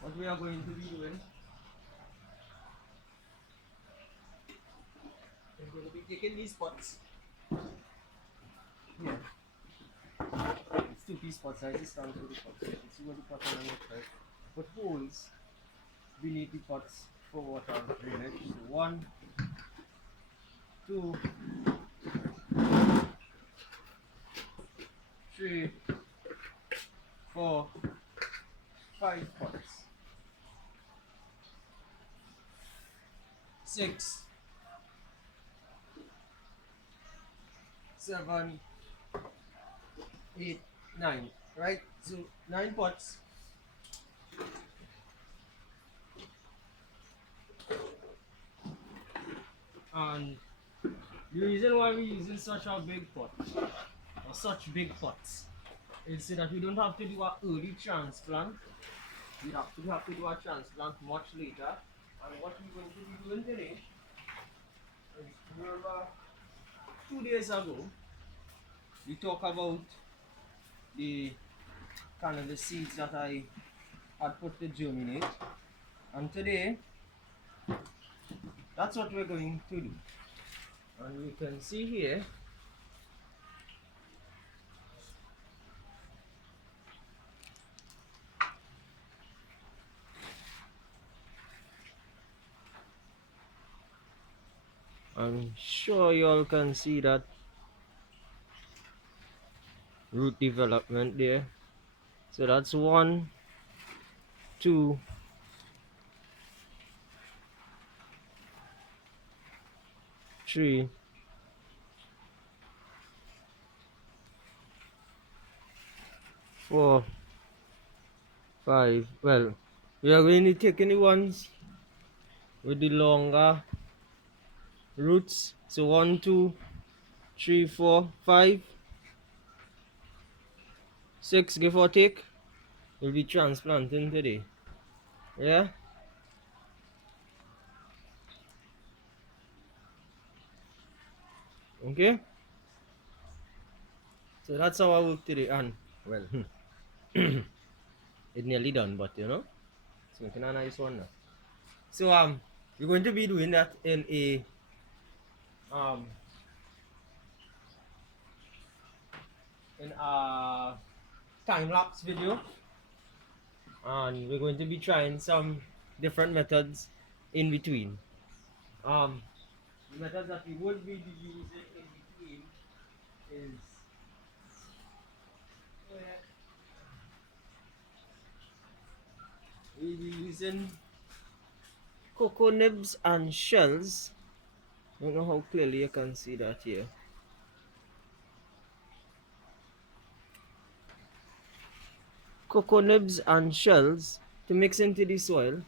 what we are going to be doing, we're going to be taking these pots here. It's 2 piece pot size, it's down to the pot. You see what the pot on the left side. Put holes beneath the pots for water drainage. So 1, 2, 3, 4, 5 pots. 6, 7, 8, 9. Right? So 9 pots. And the reason why we're using such a big pot or such big pots is so that we don't have to do an early transplant. We have to do a transplant much later. And what we're going to be doing today is, remember 2 days ago we talked about the cannabis seeds that I had put to germinate, and today that's what we're going to do. And you can see here I'm sure you all can see that root development there. So that's 1, 2, 3, 4, 5. Well, we are going to take any ones with the longer roots. So 1, 2, 3, 4, 5, 6, give or take, will be transplanting today. Yeah. Okay. So that's how I work today. And well, it's nearly done, but you know, it's making a nice one now. So we're going to be doing that in a um time-lapse video, and we're going to be trying some different methods in between. The methods that we would be using in between is we'll be using cocoa nibs and shells. I don't know how clearly you can see that here. Cocoa nibs and shells to mix into the soil.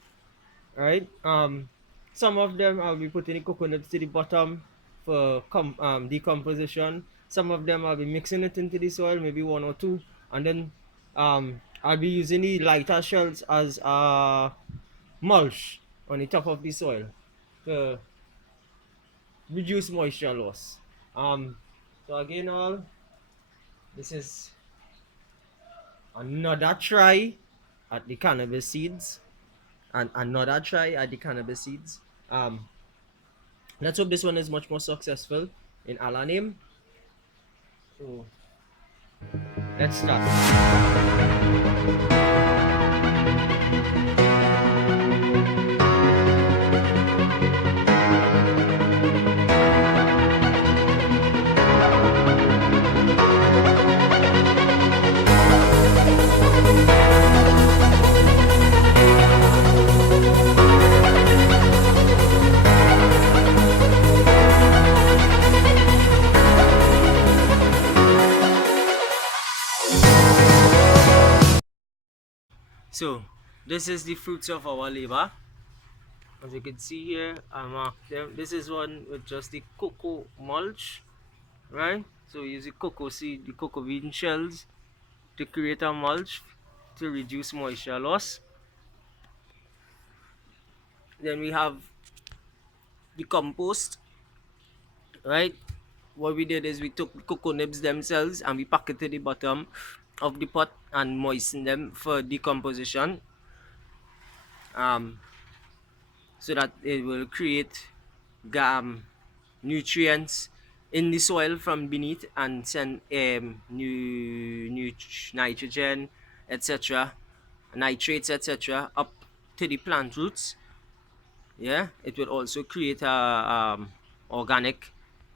Right? Some of them I'll be putting the cocoa nibs to the bottom for decomposition. Some of them I'll be mixing it into the soil, maybe 1 or 2, and then I'll be using the lighter shells as mulch on the top of the soil to reduce moisture loss. So again, all this is another try at the cannabis seeds, and another try at the cannabis seeds. Let's hope this one is much more successful in Allah name. So let's start. So this is the fruits of our labor. As you can see here, I marked them. This is one with just the cocoa mulch, right? So we use the cocoa seed, the cocoa bean shells to create a mulch to reduce moisture loss. Then we have the compost, right? What we did is we took the cocoa nibs themselves and we pack it to the bottom of the pot and moisten them for decomposition. so that it will create nutrients in the soil from beneath and send nitrogen, etc., nitrates, etc., up to the plant roots. Yeah, it will also create a organic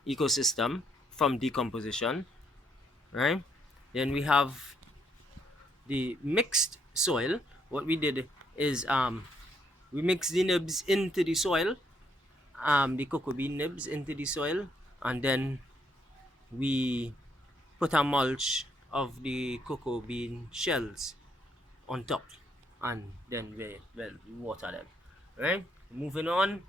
ecosystem from decomposition, right? Then we have the mixed soil. What we did is we mixed the nibs into the soil, the cocoa bean nibs into the soil, and then we put a mulch of the cocoa bean shells on top, and then we water them, right? Moving on,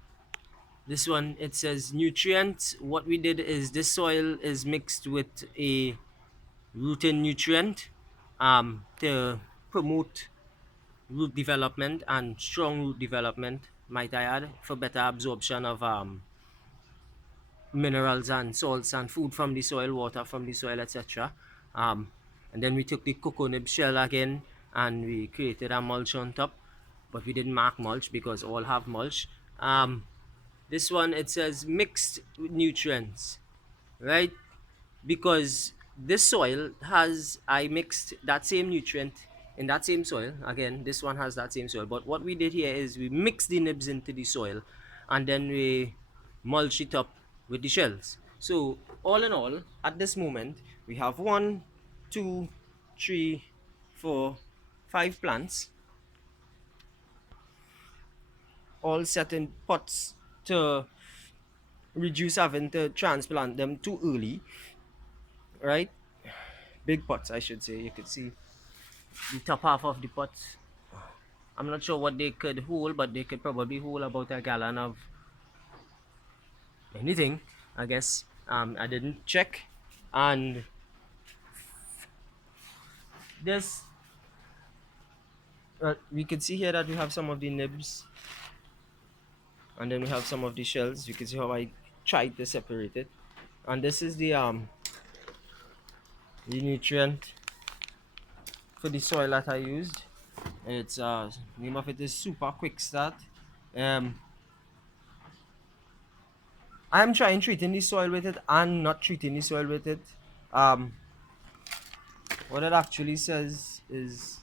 this one it says nutrients. What we did is this soil is mixed with a rooting nutrient to promote root development and strong root development, might I add, for better absorption of minerals and salts and food from the soil, water from the soil, etc. Um, and then we took the cocoa nib shell again and we created a mulch on top, but we didn't mark mulch because all have mulch. This one it says mixed nutrients, right? Because this soil has, I mixed that same nutrient in that same soil. Again, this one has that same soil, but what we did here is we mixed the nibs into the soil and then we mulch it up with the shells. So all in all, at this moment we have 1, 2, 3, 4, 5 plants, all set in pots to reduce having to transplant them too early, right? Big pots, I should say. You could see the top half of the pots. I'm not sure what they could hold, but they could probably hold about a gallon of anything, I guess. I didn't check. And this, we can see here that we have some of the nibs, and then we have some of the shells. You can see how I tried to separate it. And this is the nutrient for the soil that I used. It's name of it is Super Quick Start. Um, I'm trying treating the soil with it and not treating the soil with it. Um, what it actually says is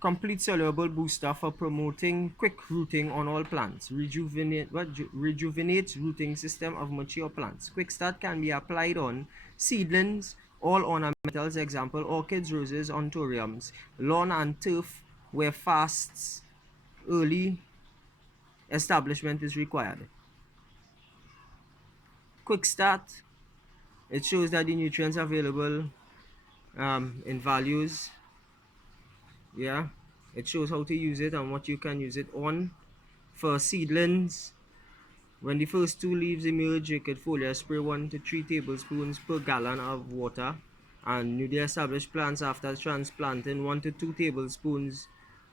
complete soluble booster for promoting quick rooting on all plants. Rejuvenates rooting system of mature plants. Quick start can be applied on seedlings, all ornamentals, example orchids, roses, ontoriums, lawn and turf where fast early establishment is required. Quick start, it shows that the nutrients available in values. Yeah, it shows how to use it and what you can use it on. For seedlings, when the first two leaves emerge, you could foliar spray 1 to 3 tablespoons per gallon of water. And newly established plants after transplanting 1 to 2 tablespoons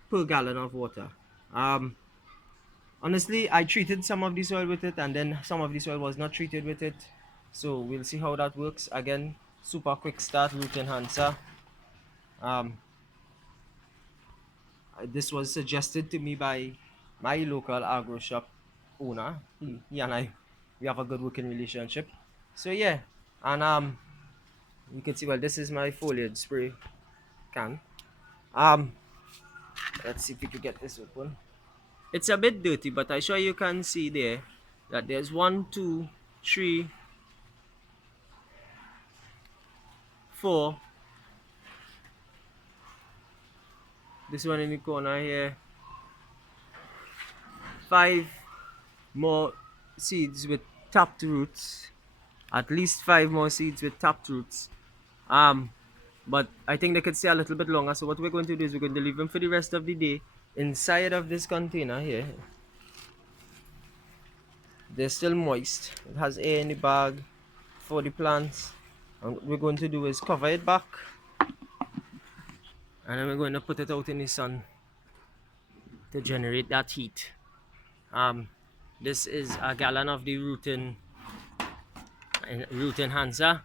per gallon of water. Honestly, I treated some of the soil with it, and then some of the soil was not treated with it. So we'll see how that works. Again, super quick start root enhancer. This was suggested to me by my local agro shop owner. He and I, we have a good working relationship. So yeah, and you can see, well, this is my foliage spray can. Let's see if we can get this open. It's a bit dirty, but I sure you can see there that there's 1, 2, 3, 4. This one in the corner here. 5 more seeds with tapped roots. At least 5 more seeds with tapped roots. But I think they could stay a little bit longer. So what we're going to do is we're going to leave them for the rest of the day inside of this container here. They're still moist. It has air in the bag for the plants. And what we're going to do is cover it back, and then we're going to put it out in the sun to generate that heat. This is a gallon of the root enhancer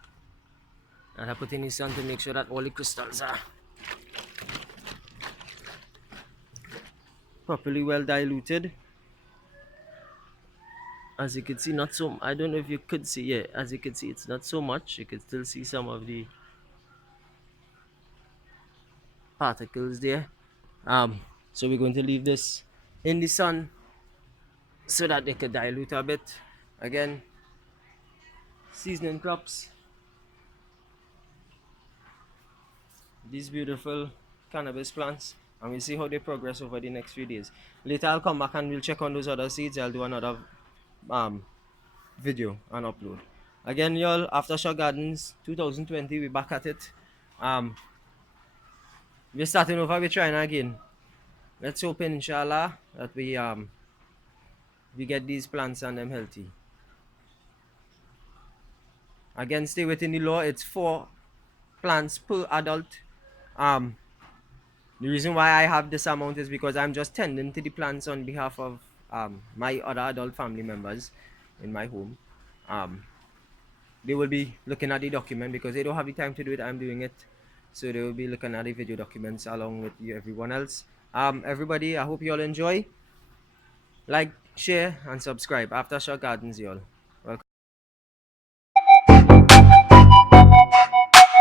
that I put in the sun to make sure that all the crystals are properly well diluted. As you can see, not so, I don't know if you could see, yeah, as you can see, it's not so much. You can still see some of the particles there. So we're going to leave this in the sun so that they could dilute a bit. Again, seasoning crops, these beautiful cannabis plants, and we'll see how they progress over the next few days. Later I'll come back and we'll check on those other seeds. I'll do another um video and upload. Again, y'all, Aftershock Gardens 2020, we're back at it. We're starting over, we're trying again. Let's hope inshallah that we get these plants and them healthy. Again, stay within the law. It's 4 plants per adult. The reason why I have this amount is because I'm just tending to the plants on behalf of my other adult family members in my home. They will be looking at the document because they don't have the time to do it. I'm doing it, so they will be looking at the video documents along with you, everyone else. Everybody, I hope you all enjoy. Like, share, and subscribe. Aftershock Gardens, y'all.